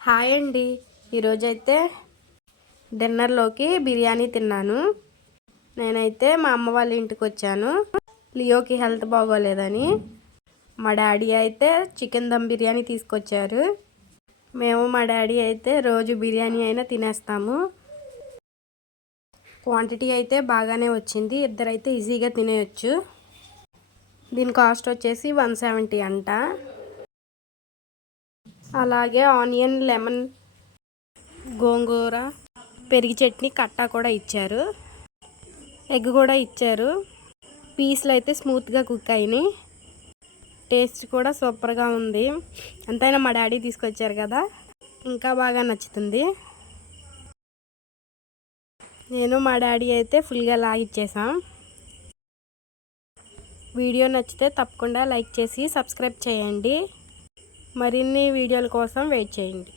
Hi అండి. ఈరోజైతే డిన్నర్లోకి బిర్యానీ తిన్నాను. నేనైతే మా అమ్మ వాళ్ళ ఇంటికి వచ్చాను. లియోకి హెల్త్ బాగోలేదని మా డాడీ అయితే చికెన్ దమ్ బిర్యానీ తీసుకొచ్చారు. మేము మా డాడీ అయితే రోజు బిర్యానీ అయినా తినేస్తాము. క్వాంటిటీ అయితే బాగానే వచ్చింది. ఇద్దరైతే ఈజీగా తినేయచ్చు. దీని కాస్ట్ వచ్చేసి 170 అంట. అలాగే ఆనియన్, లెమన్, గోంగూర, పెరుగు చట్నీ, కట్టా కూడా ఇచ్చారు. ఎగ్ కూడా ఇచ్చారు. పీస్లు అయితే స్మూత్గా కుక్ అయినాయి. టేస్ట్ కూడా సూపర్గా ఉంది. ఎంతైనా మా డాడీ తీసుకొచ్చారు కదా, ఇంకా బాగా నచ్చుతుంది. నేను మా డాడీ అయితే ఫుల్గా లాగిచ్చేసాం. వీడియో నచ్చితే తప్పకుండా లైక్ చేసి సబ్స్క్రైబ్ చేయండి. మరిన్ని వీడియోల కోసం వెయిట్ చేయండి.